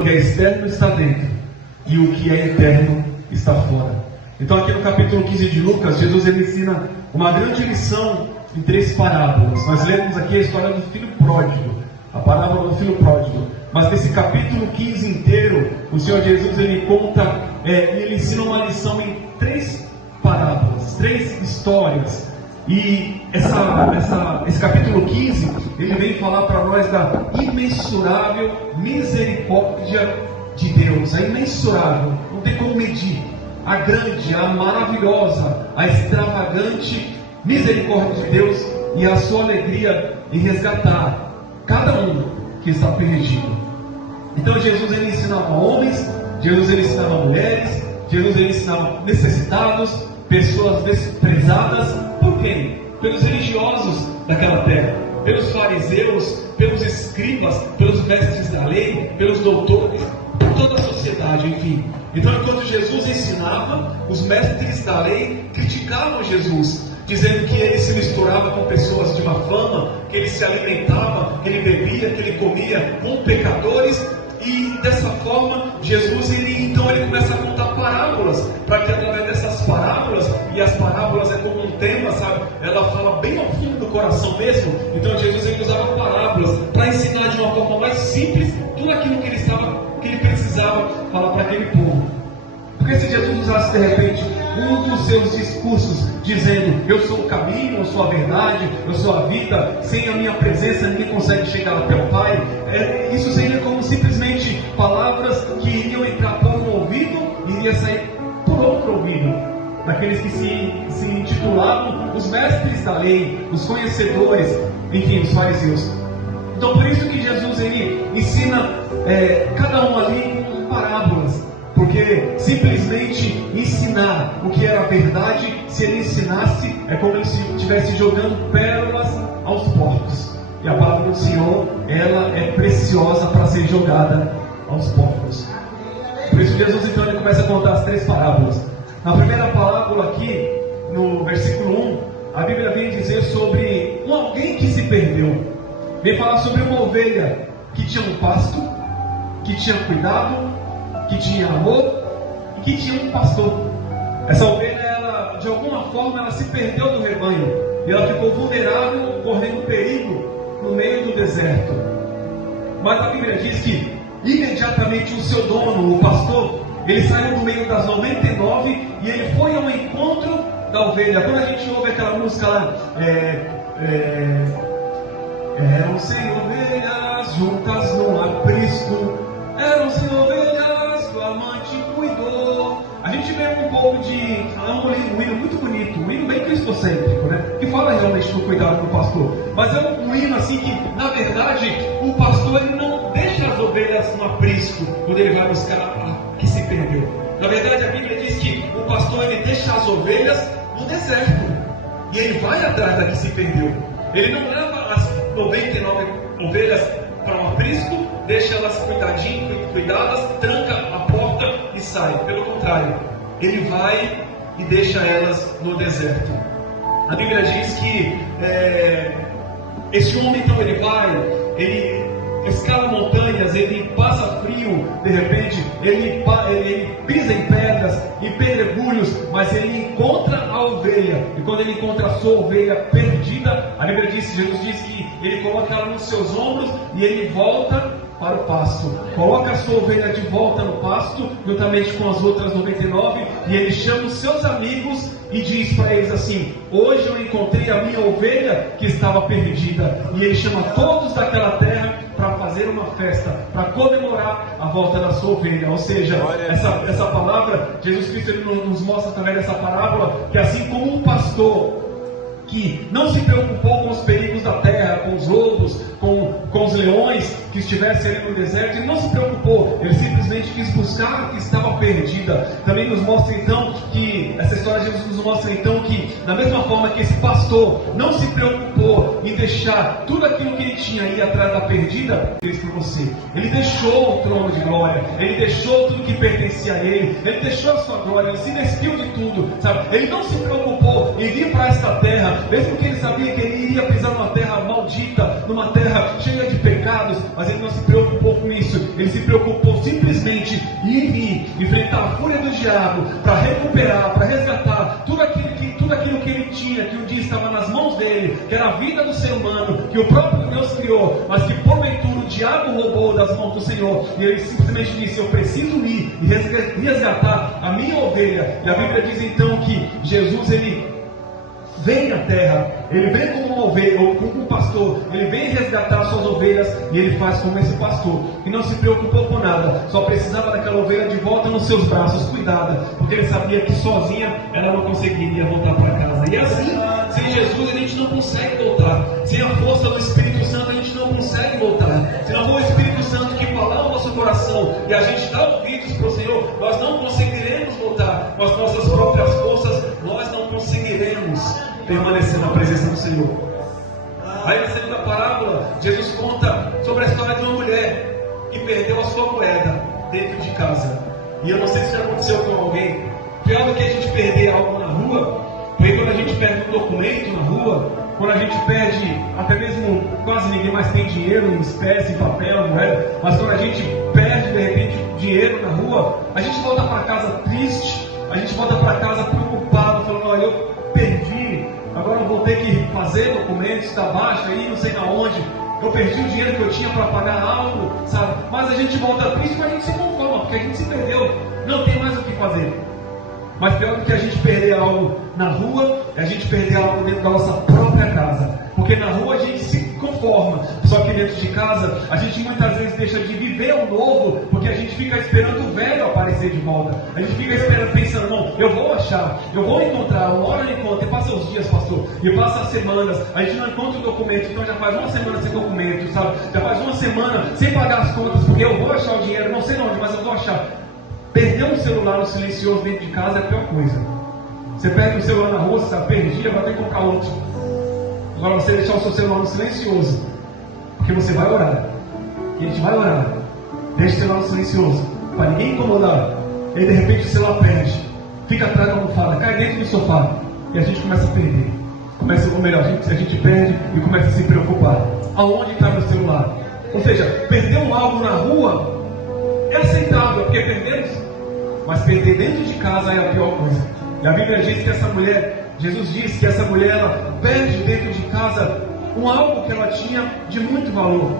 O que é externo está dentro e o que é eterno está fora. Então aqui no capítulo 15 de Lucas, Jesus ele ensina uma grande lição em 3 parábolas. Nós lemos aqui a história do filho pródigo, a parábola do filho pródigo. Mas nesse capítulo 15 inteiro, o Senhor Jesus ele conta, ele ensina uma lição em 3 parábolas, 3 histórias. E esse capítulo 15, ele vem falar para nós da imensurável misericórdia de Deus. A imensurável, não tem como medir. A grande, a maravilhosa, a extravagante misericórdia de Deus e a sua alegria em resgatar cada um que está perdido. Então Jesus ele ensinava homens, Jesus ele ensinava mulheres, Jesus ele ensinava necessitados, pessoas desprezadas. Por quem? Pelos religiosos daquela terra, pelos fariseus, pelos escribas, pelos mestres da lei, pelos doutores, por toda a sociedade, enfim. Então enquanto Jesus ensinava, os mestres da lei criticavam Jesus, dizendo que ele se misturava com pessoas de má fama, que ele se alimentava, que ele bebia, que ele comia com pecadores. E dessa forma, Jesus ele começa a contar parábolas, para que através dessas parábolas, e as parábolas é como um tema, sabe? Ela fala bem ao fundo do coração mesmo. Então Jesus ele usava parábolas para ensinar de uma forma mais simples tudo aquilo que ele precisava falar para aquele povo. Porque se Jesus usasse de repente um dos seus discursos dizendo: eu sou o caminho, eu sou a verdade, eu sou a vida, sem a minha presença ninguém consegue chegar até o Pai, isso seria como simplesmente palavras que iriam entrar por um ouvido e iria sair por outro ouvido, daqueles que se intitulavam os mestres da lei, os conhecedores, enfim, os fariseus. Então por isso que Jesus ele ensina cada um ali com parábolas, porque simplesmente ensinar o que era a verdade, se ele ensinasse, é como ele estivesse jogando pérolas aos porcos. E a palavra do Senhor, ela é preciosa para ser jogada aos porcos. Por isso Jesus então ele começa a contar as 3 parábolas. Na primeira parábola aqui, no versículo 1, a Bíblia vem dizer sobre alguém que se perdeu. Vem falar sobre uma ovelha que tinha um pasto, que tinha cuidado, que tinha amor e que tinha um pastor. Essa ovelha, ela, de alguma forma, ela se perdeu do rebanho e ela ficou vulnerável, correndo perigo no meio do deserto. Mas a Bíblia diz que imediatamente o seu dono, o pastor, ele saiu do meio das 99 e ele foi ao encontro da ovelha. Quando a gente ouve aquela música lá, eram 100 ovelhas juntas num aprisco, eram 100 ovelhas, o amante cuidou. A gente vê um pouco de... É um hino muito bonito, um hino bem cristocêntrico, né? Que fala realmente do cuidado do pastor. Mas é um hino assim que, na verdade, o pastor ele não deixa as ovelhas no aprisco quando ele vai buscar a que se perdeu. Na verdade, a Bíblia diz que o pastor ele deixa as ovelhas no deserto e ele vai atrás da que se perdeu. Ele não leva as 99 ovelhas para um aprisco, deixa elas cuidadas, tranca a porta e sai. Pelo contrário, ele vai e deixa elas no deserto. A Bíblia diz que esse homem então ele escala montanhas, ele passa frio, de repente ele pisa em pedras, em pedregulhos, mas ele encontra a ovelha. E quando ele encontra a sua ovelha perdida, a Bíblia diz, Jesus diz que ele coloca ela nos seus ombros e ele volta para o pasto, coloca a sua ovelha de volta no pasto, juntamente com as outras 99, e ele chama os seus amigos e diz para eles assim: hoje eu encontrei a minha ovelha que estava perdida. E ele chama todos daquela terra para fazer uma festa, para comemorar a volta da sua ovelha. Ou seja, essa palavra, Jesus Cristo ele nos mostra através dessa parábola que assim como um pastor que não se preocupou com os perigos da terra, com os lobos, com os leões que estivessem ali no deserto, ele não se preocupou, ele simplesmente simplesmente quis buscar a que estava perdida. Também nos mostra então que, essa história de Jesus nos mostra então que, da mesma forma que esse pastor não se preocupou em deixar tudo aquilo que ele tinha ir atrás da perdida, fez por você. Ele deixou o trono de glória, ele deixou tudo que pertencia a ele deixou a sua glória, ele se despiu de tudo, sabe? Ele não se preocupou em vir para esta terra, mesmo que ele sabia que ele iria pisar numa terra maldita, numa terra cheia de pecados, mas ele não se preocupou com isso. Ele se preocupou simplesmente em vir enfrentar a fúria do diabo para recuperar, para resgatar tudo aquilo que ele tinha, que um dia estava nas mãos dele, que era a vida do ser humano, que o próprio Deus criou, mas que porventura o diabo roubou das mãos do Senhor. E ele simplesmente disse: eu preciso ir e resgatar a minha ovelha. E a Bíblia diz então que Jesus, ele vem à terra, ele vem como uma ovelha, ou como um pastor, ele vem resgatar suas ovelhas, e ele faz como esse pastor, que não se preocupou com nada, só precisava daquela ovelha de volta nos seus braços, cuidada, porque ele sabia que sozinha ela não conseguiria voltar para casa. E assim, sem Jesus a gente não consegue voltar, sem a força do Espírito Santo a gente não consegue voltar. Se não for o Espírito Santo que falar no nosso coração e a gente dá ouvidos para o Senhor, nós não conseguiremos voltar com as nossas próprias forças, nós não conseguiremos permanecer na presença do Senhor. Aí na segunda parábola, Jesus conta sobre a história de uma mulher que perdeu a sua moeda dentro de casa. E eu não sei se já aconteceu com alguém. Pior do que a gente perder algo na rua, porque quando a gente perde um documento na rua, quando a gente perde, até mesmo quase ninguém mais tem dinheiro em espécie, papel, moeda, mas quando a gente perde de repente dinheiro na rua, a gente volta para casa triste, a gente volta para casa preocupado, falando: olha, eu perdi, agora eu vou ter que fazer documentos, está baixo aí, não sei na onde, eu perdi o dinheiro que eu tinha para pagar algo, sabe? Mas a gente volta triste, mas a gente se conforma, porque a gente se perdeu, não tem mais o que fazer. Mas pior do que a gente perder algo na rua, é a gente perder algo dentro da nossa própria casa. Porque na rua a gente se conforma, só que dentro de casa a gente muitas vezes deixa de viver o novo, porque a gente fica esperando o velho aparecer de volta. A gente fica esperando, pensando: não, eu vou achar, eu vou encontrar, uma hora eu encontro. E passa os dias, pastor, e passa as semanas, a gente não encontra o documento, então já faz uma semana sem documento, sabe? Já faz uma semana sem pagar as contas, porque eu vou achar o dinheiro, não sei onde, mas eu vou achar. Perder um celular no silencioso dentro de casa é a pior coisa. Você perde o celular na rua, você está perdido, vai ter que comprar outro. Agora você deixar o seu celular no silencioso, porque você vai orar, e a gente vai orar. Deixa o celular no silencioso, para ninguém incomodar. E aí de repente o celular perde, fica atrás da almofada, cai dentro do sofá, e a gente começa a perder. Ou melhor, a gente perde e começa a se preocupar. Aonde está meu celular? Ou seja, perder algo na rua é aceitável, porque perdemos, mas perder dentro de casa é a pior coisa. E a Bíblia diz que essa mulher, Jesus diz que essa mulher, ela perde dentro de casa algo que ela tinha de muito valor,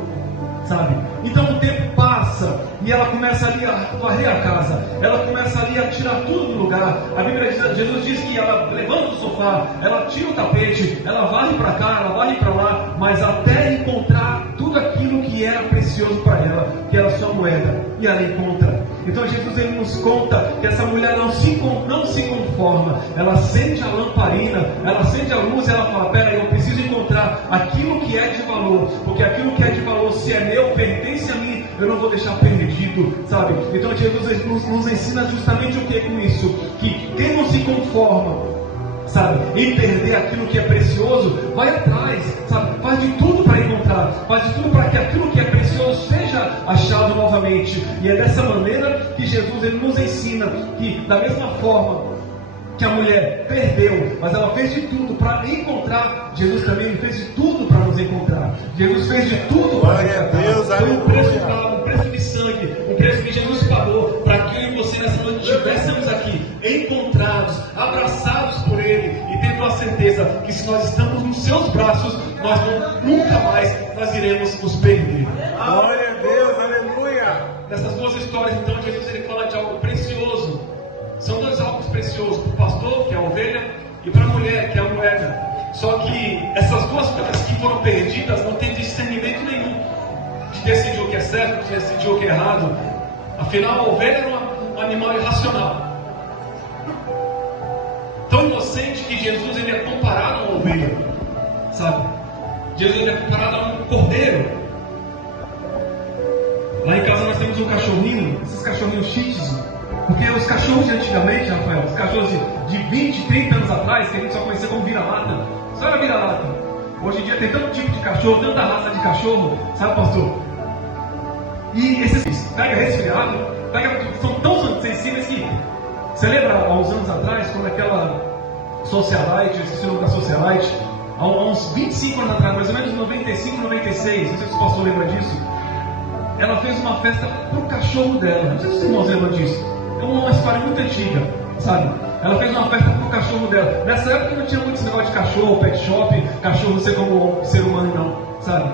sabe? Então o tempo passa e ela começa ali a varrer a casa, ela começa ali a tirar tudo do lugar. A Bíblia diz, Jesus diz que ela levanta o sofá, ela tira o tapete, ela varre para cá, ela varre para lá, mas até encontrar tudo aquilo que era precioso para ela, que era a sua moeda, e ela encontra. Então Jesus, ele nos conta que essa mulher não se conforma, ela acende a lamparina, ela acende a luz e ela fala: pera aí, eu preciso encontrar aquilo que é de valor, porque aquilo que é de valor, se é meu, pertence a mim, eu não vou deixar perdido, sabe? Então Jesus nos ensina justamente o que com isso? Que quem não se conforma, sabe, em perder aquilo que é precioso, vai atrás, sabe, faz de tudo para encontrar, faz de tudo para que aquilo que é precioso seja achado novamente. E é dessa maneira que Jesus, ele nos ensina que, da mesma forma que a mulher perdeu, mas ela fez de tudo para encontrar, Jesus também fez de tudo para nos encontrar. Jesus fez de tudo para resgatar. Foi um preço caro, um preço de sangue, um preço que Jesus pagou para que eu e você nessa noite estivéssemos aqui, encontrados, abraçados por Ele, e tendo a certeza que se nós estamos nos seus braços, nunca mais nós iremos nos perder. Glória a Deus, aleluia! Nessas duas histórias, então, Jesus, ele fala de algo precioso. São dois alvos preciosos: para o pastor, que é a ovelha, e para a mulher, que é a moeda. Só que essas duas coisas que foram perdidas não têm discernimento nenhum de decidir o que é certo, de decidir o que é errado. Afinal, a ovelha era um animal irracional, tão inocente que Jesus, ele é comparado a uma ovelha, sabe? Jesus, ele é comparado a um cordeiro. Lá em casa nós temos um cachorrinho, esses cachorrinhos shih tzu, porque os cachorros de antigamente, Rafael, os cachorros de 20, 30 anos atrás, que a gente só conhecia como vira-lata, só era vira-lata. Hoje em dia tem tanto tipo de cachorro, tanta raça de cachorro, sabe, pastor? E esses pega resfriado, são tão sensíveis que você lembra há uns anos atrás, quando aquela socialite, eu esqueci o nome da socialite, há uns 25 anos atrás, mais ou menos 95, 96, não sei se o pastor lembra disso, ela fez uma festa pro cachorro dela, não sei se os irmãos lembram disso, é uma história muito antiga, sabe? Ela fez uma festa pro cachorro dela. Nessa época não tinha muito esse negócio de cachorro, pet shop, cachorro não ser como ser humano não, sabe?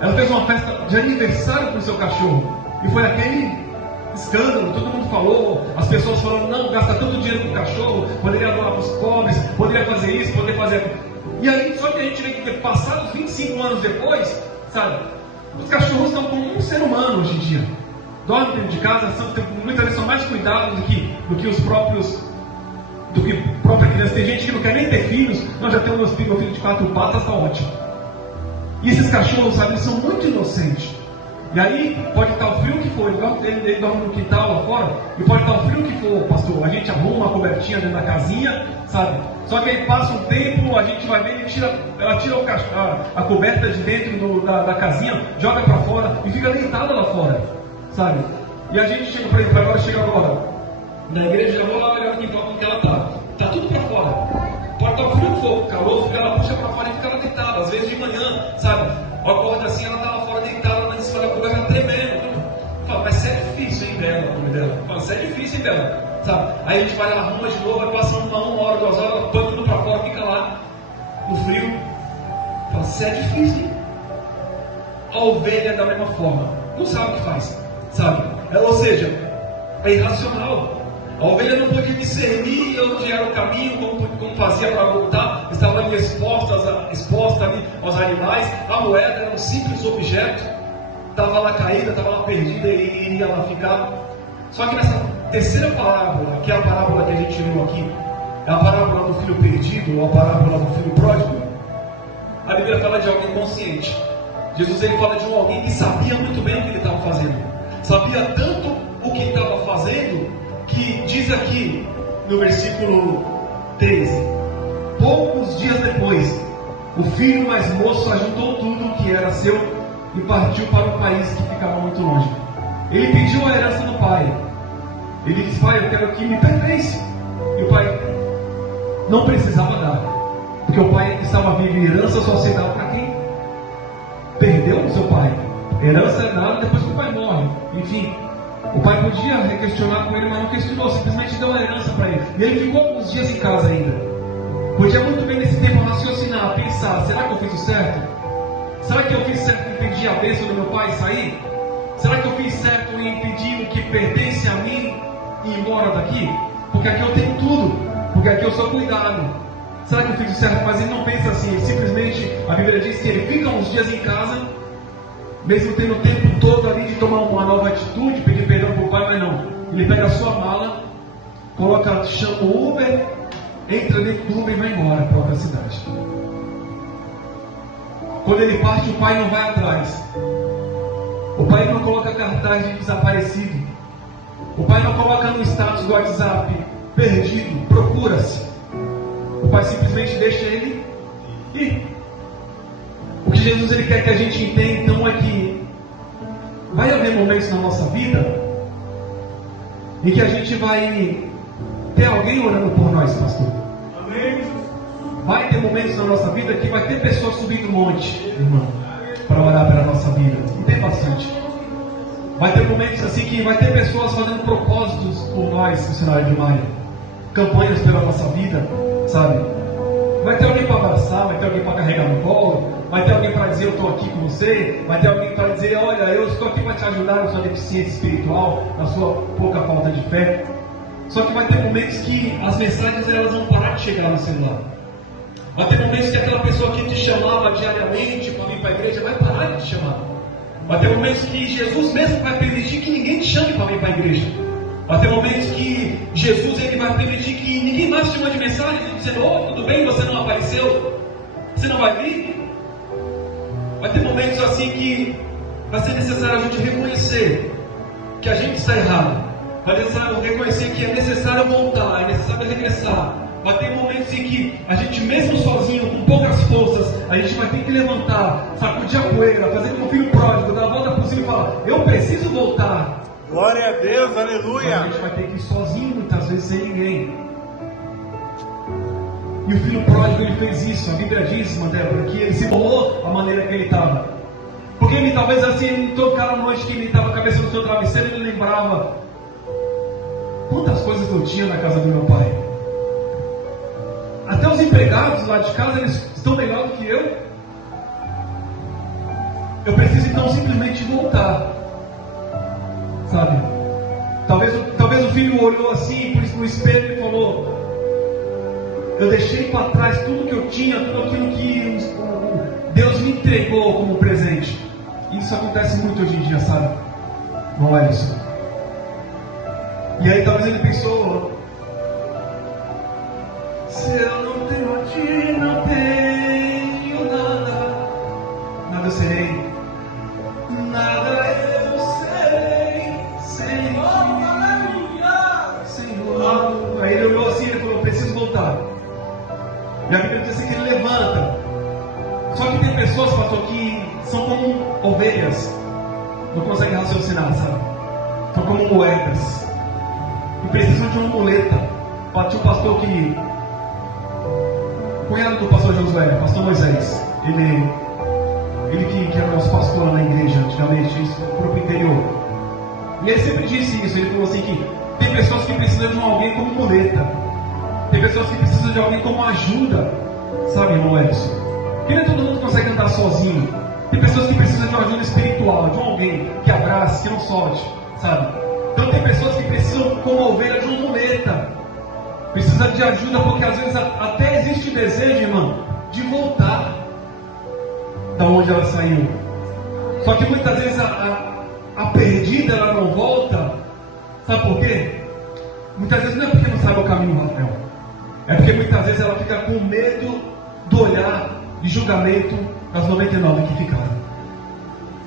Ela fez uma festa de aniversário pro seu cachorro, e foi aquele escândalo, todo mundo falou, as pessoas falando, não, gasta tanto dinheiro com o cachorro, poderia doar para os pobres, poderia fazer isso, poderia fazer aquilo. E aí, só que a gente vê que passados 25 anos depois, sabe, os cachorros estão como um ser humano hoje em dia. Dormem dentro de casa, muitas vezes são mais cuidados do que os próprios, do que a própria criança. Tem gente que não quer nem ter filhos, nós já temos meu filho de 4 patas, está ótimo. E esses cachorros, sabe, eles são muito inocentes. E aí, pode estar o frio que for, ele dorme no quintal lá fora, e pode estar o frio que for, pastor, a gente arruma uma cobertinha dentro da casinha, sabe? Só que aí passa um tempo, a gente vai ver, ela tira a coberta de dentro da casinha, joga para fora e fica deitada lá fora, sabe? E a gente chega, por exemplo, agora, na igreja, eu vou lá olhar no quintal como que ela tá tudo para fora. Pode estar o frio que for, o calor, ela puxa para fora e fica lá deitada, às vezes de manhã, sabe? Acorda assim, ela tá lá fora deitada, lá em cima da coberta, tremendo. Fala, mas isso é difícil, hein, dela, o nome dela. Fala, isso é difícil, hein, dela. Sabe? Aí a gente vai, ela arruma de novo, vai passar uma hora, 2 horas, ela põe tudo pra fora, fica lá, no frio. Fala, isso é difícil, hein? A ovelha é da mesma forma, não sabe o que faz, sabe? Ou seja, é irracional. A ovelha não podia discernir onde era o caminho, como fazia para voltar, estava ali exposta ali aos animais. A moeda era um simples objeto, estava lá caída, estava lá perdida e iria lá ficar. Só que nessa terceira parábola, que é a parábola que a gente viu aqui, é a parábola do filho perdido, ou a parábola do filho pródigo, a Bíblia fala de alguém consciente. Jesus ele fala de alguém que sabia muito bem o que ele estava fazendo, sabia tanto o que estava fazendo, que diz aqui no versículo 13: poucos dias depois, o filho mais moço ajuntou tudo que era seu e partiu para um país que ficava muito longe. Ele pediu a herança do pai. Ele disse: pai, eu quero que me pertence. E o pai não precisava dar, porque o pai estava vivo. E herança só se dá para quem perdeu o seu pai. Herança é dada depois que o pai morre. Enfim, o pai podia questionar com ele, mas não questionou, simplesmente deu uma herança para ele. E ele ficou alguns dias em casa ainda. Podia muito bem nesse tempo raciocinar, pensar: será que eu fiz o certo? Será que eu fiz certo em pedir a bênção do meu pai sair? Será que eu fiz certo em pedir o que pertence a mim e ir embora daqui? Porque aqui eu tenho tudo, porque aqui eu sou cuidado. Será que eu fiz o certo? Mas ele não pensa assim, ele simplesmente, a Bíblia diz que ele fica uns dias em casa, mesmo tendo o tempo todo ali de tomar uma nova atitude, pedir perdão para o pai, mas não. Ele pega a sua mala, chama o Uber, entra dentro do Uber e vai embora para outra cidade. Quando ele parte, o pai não vai atrás. O pai não coloca cartaz de desaparecido. O pai não coloca no status do WhatsApp: perdido, procura-se. O pai simplesmente deixa ele ir. O que Jesus ele quer que a gente entenda então é que vai haver momentos na nossa vida em que a gente vai ter alguém orando por nós, pastor. Amém. Vai ter momentos na nossa vida que vai ter pessoas subindo o monte, irmão, para orar pela nossa vida. E tem bastante. Vai ter momentos assim que vai ter pessoas fazendo propósitos por nós, missionário de Maia. Campanhas pela nossa vida, sabe? Vai ter alguém para abraçar, vai ter alguém para carregar no colo, vai ter alguém para dizer: eu estou aqui com você, vai ter alguém para dizer: olha, eu estou aqui para te ajudar na sua deficiência espiritual, na sua pouca falta de fé. Só que vai ter momentos que as mensagens elas vão parar de chegar no celular. Vai ter momentos que aquela pessoa que te chamava diariamente para vir para a igreja vai parar de te chamar. Vai ter momentos que Jesus mesmo vai permitir que ninguém te chame para vir para a igreja. Vai ter momentos que Jesus ele vai permitir que ninguém mais te mande mensagem dizendo: oh, tudo bem, você não apareceu, você não vai vir. Vai ter momentos assim que vai ser necessário a gente reconhecer que a gente está errado. Vai ser necessário reconhecer que é necessário voltar, é necessário regressar. Vai ter momentos em que a gente, mesmo sozinho, com poucas forças, a gente vai ter que levantar, sacudir a poeira, fazer como o filho pródigo, dar a volta por cima e falar: eu preciso voltar. Glória a Deus, aleluia. A gente vai ter que ir sozinho, muitas vezes, sem ninguém. E o filho pródigo, ele fez isso. A Bíblia diz, irmã Débora, que ele se tornou a maneira que ele estava. Porque ele, talvez assim, ele tocara a noite que ele estava a cabeça no seu travesseiro, ele lembrava: quantas coisas eu tinha na casa do meu pai. Até os empregados lá de casa, eles estão melhor do que eu. Eu preciso então simplesmente voltar. Sabe? Talvez o filho olhou assim, por isso no espelho ele falou: eu deixei para trás tudo que eu tinha, tudo aquilo que Deus me entregou como presente. Isso acontece muito hoje em dia, sabe? Não é isso? E aí talvez ele pensou: se eu não tenho a ti, não tenho nada. Nada eu serei, nada eu serei sem ti, Senhor. Aí ele olhou assim e falou: eu preciso voltar. E a Bíblia diz assim que ele levanta. Só que tem pessoas, pastor, que são como ovelhas, não conseguem raciocinar, sabe? São como moedas e precisam de uma muleta. Tinha um pastor que, o cunhado do pastor Josué, pastor Moisés, ele que era nosso pastor na igreja antigamente, isso foi pro interior. E ele sempre disse isso. Ele falou assim que tem pessoas que precisam de alguém como muleta, tem pessoas que precisam de alguém como ajuda, sabe, irmão Edson? Porque nem todo mundo consegue andar sozinho. Tem pessoas que precisam de uma ajuda espiritual, de alguém que abrace, que não solte, sabe? Então tem pessoas que precisam, como ovelha, de uma muleta. Precisa de ajuda, porque às vezes até existe desejo, irmão, de voltar da onde ela saiu. Só que muitas vezes a perdida, ela não volta. Sabe por quê? Muitas vezes não é porque não sabe o caminho, Rafael. É porque muitas vezes ela fica com medo do olhar de julgamento das 99 que ficaram.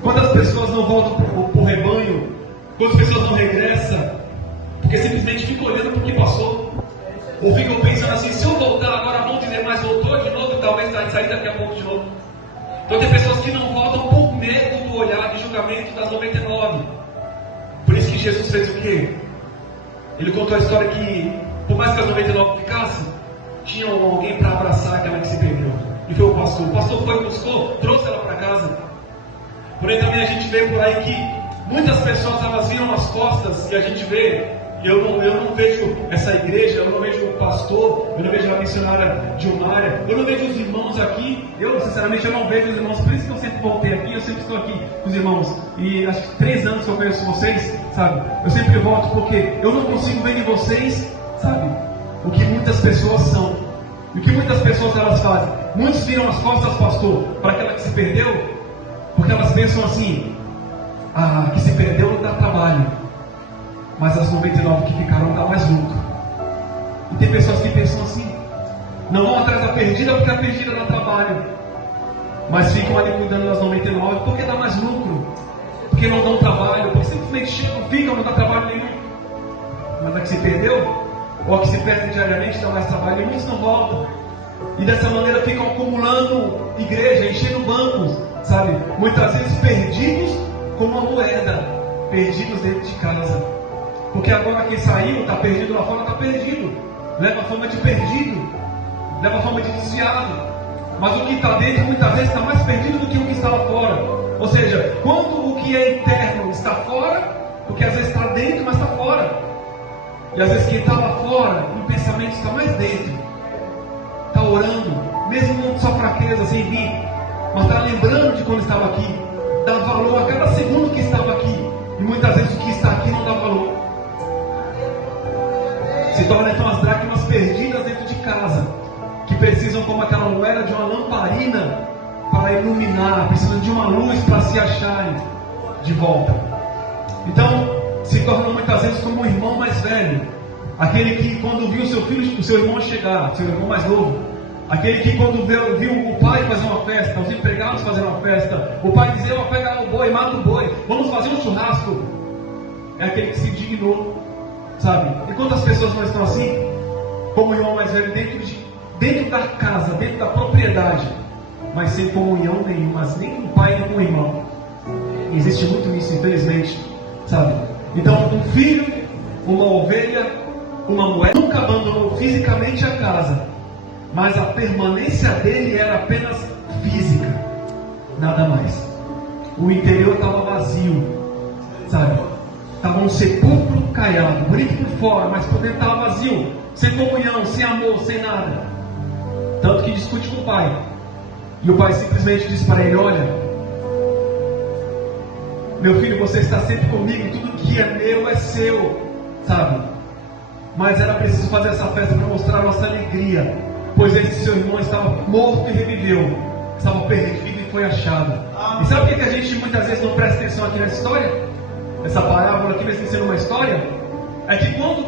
Quando as pessoas não voltam para o rebanho, quando as pessoas não regressam, porque simplesmente ficam olhando para o que passou, ou ficam pensando assim: se eu voltar agora, vão dizer, mas voltou de novo, e talvez vai sair daqui a pouco de novo. Então tem pessoas que não voltam por medo do olhar de julgamento das 99. Por isso que Jesus fez o quê? Ele contou a história que, por mais que as 99 ficassem, tinha alguém para abraçar aquela que se perdeu. E foi o pastor. O pastor foi, buscou, trouxe ela para casa. Porém também a gente vê por aí que muitas pessoas, elas viram as costas, e a gente vê, eu não vejo essa igreja, eu não vejo o pastor, eu não vejo a missionária Dilmária, eu não vejo os irmãos aqui. Eu sinceramente eu não vejo os irmãos, por isso que eu sempre voltei aqui, eu sempre estou aqui com os irmãos. E acho que 3 anos que eu conheço vocês, sabe? Eu sempre volto porque eu não consigo ver em vocês, sabe, o que muitas pessoas são, e o que muitas pessoas elas fazem. Muitos viram as costas, pastor, para aquela que se perdeu, porque elas pensam assim: a que se perdeu dá trabalho, mas as 99 que ficaram dá mais lucro. E tem pessoas que pensam assim: não vão atrás da perdida porque a perdida dá trabalho, mas ficam ali cuidando das 99 porque dá mais lucro, porque não dão trabalho, porque simplesmente chegam, ficam, não dá trabalho nenhum. Mas a que se perdeu, ou a que se perde diariamente, dá mais trabalho, e muitos não voltam. E dessa maneira ficam acumulando igreja, enchendo bancos, sabe? Muitas vezes perdidos como uma moeda, perdidos dentro de casa. Porque agora quem saiu, está perdido lá fora, está perdido. Leva a fama de perdido, leva a fama de desviado. Mas o que está dentro muitas vezes está mais perdido do que o que está lá fora. Ou seja, quando o que é interno está fora, porque às vezes está dentro, mas está fora. E às vezes quem está lá fora, em pensamento, está mais dentro. Está orando, mesmo com sua fraqueza, sem vir, mas está lembrando de quando estava aqui. Dá valor a cada segundo que estava aqui. E muitas vezes o que está aqui não dá valor. Se torna então as dracmas perdidas dentro de casa, que precisam, como aquela moeda, de uma lamparina para iluminar, precisam de uma luz para se acharem de volta. Então se tornam muitas vezes como um irmão mais velho, aquele que quando viu seu filho, o seu irmão chegar, seu irmão mais novo, Aquele que quando viu o pai fazer uma festa, os empregados fazendo uma festa, o pai dizia: pega o boi, mata o boi, vamos fazer um churrasco. É aquele que se indignou, sabe? E quantas pessoas não estão assim? Como o irmão mais velho, dentro da casa, dentro da propriedade, mas sem comunhão nenhuma, nem com o pai nem com o irmão. Existe muito isso, infelizmente, sabe? Então, um filho, uma ovelha, uma moeda, nunca abandonou fisicamente a casa, mas a permanência dele era apenas física, nada mais. O interior estava vazio, sabe? Estava um sepulcro caiado, bonito por fora, mas por dentro estava vazio, sem comunhão, sem amor, sem nada. Tanto que discute com o pai, e o pai simplesmente diz para ele: olha, meu filho, você está sempre comigo, tudo que é meu é seu, sabe? Mas era preciso fazer essa festa para mostrar a nossa alegria, pois esse seu irmão estava morto e reviveu, estava perdido e foi achado. E sabe o que a gente muitas vezes não presta atenção aqui nessa história? Essa parábola aqui, mesmo sendo uma história, é que quando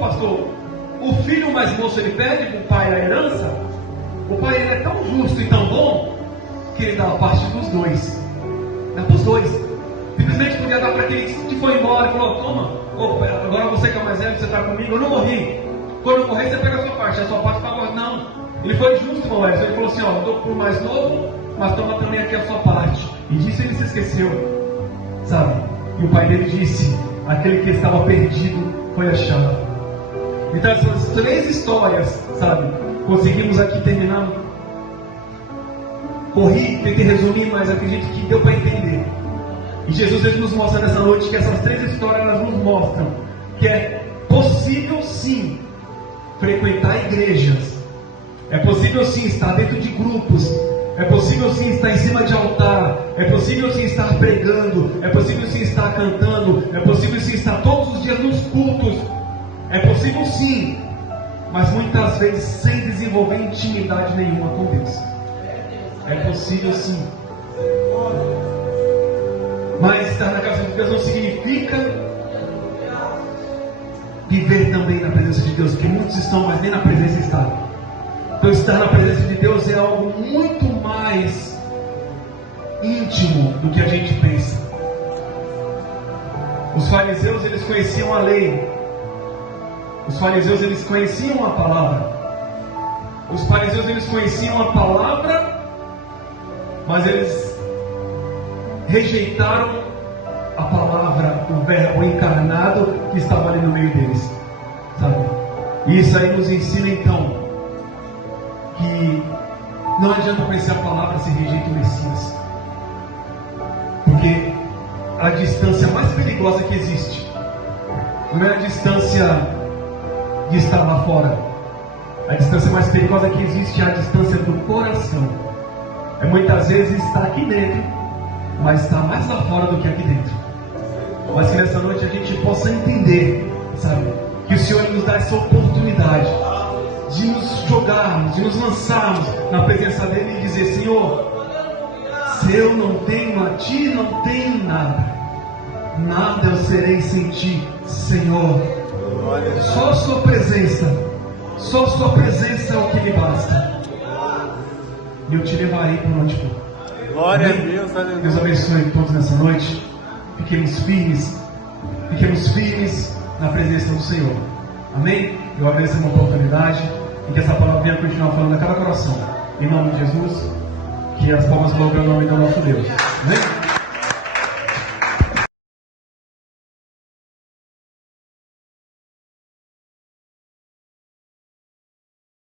o filho mais moço, ele pede para o pai a herança, o pai, ele é tão justo e tão bom, que ele dá a parte dos dois. Dá para os dois. Simplesmente podia dar para aquele que foi embora e falou: toma, agora você que é mais velho, você está comigo, eu não morri. Quando eu morrer, você pega a sua parte está agora. Não, ele foi justo, irmão Edson. Ele falou assim: ó, eu dou para o mais novo, mas toma também aqui a sua parte. E disso ele se esqueceu, sabe? E o pai dele disse: aquele que estava perdido foi achado. Então essas 3 histórias, sabe? Conseguimos aqui terminando. Corri, tentei resumir, mas acredito que deu para entender. E Jesus, ele nos mostra nessa noite que essas 3 histórias, elas nos mostram que é possível sim frequentar igrejas, é possível sim estar dentro de grupos, é possível sim estar em cima de altar, é possível sim estar pregando, é possível sim estar cantando, é possível sim estar todos os dias nos cultos, é possível sim, mas muitas vezes sem desenvolver intimidade nenhuma com Deus. É possível sim, mas estar na casa de Deus não significa viver também na presença de Deus, porque muitos estão, mas nem na presença estão. Então estar na presença de Deus é algo muito mais íntimo do que a gente pensa. Os fariseus, eles conheciam a lei. Os fariseus, eles conheciam a palavra. Os fariseus, eles conheciam a palavra, mas eles rejeitaram a palavra, o verbo encarnado que estava ali no meio deles, sabe? E isso aí nos ensina então que não adianta conhecer a palavra se rejeita o Messias, porque a distância mais perigosa que existe não é a distância de estar lá fora. A distância mais perigosa que existe é a distância do coração. É muitas vezes estar aqui dentro, mas está mais lá fora do que aqui dentro. Mas que nessa noite a gente possa entender, sabe, que o Senhor nos dá essa oportunidade de nos jogarmos, de nos lançarmos na presença dEle e dizer: Senhor, se eu não tenho a Ti, não tenho nada. Nada eu serei sem Ti, Senhor. Só a Sua presença é o que me basta. E eu te levarei por onde for. Glória a Deus, aleluia. Deus abençoe todos nessa noite. Fiquemos firmes na presença do Senhor. Amém? Eu agradeço uma oportunidade e que essa palavra venha continuar falando a cada coração. Em nome de Jesus, que as palmas gloriam o nome do nosso Deus. Amém?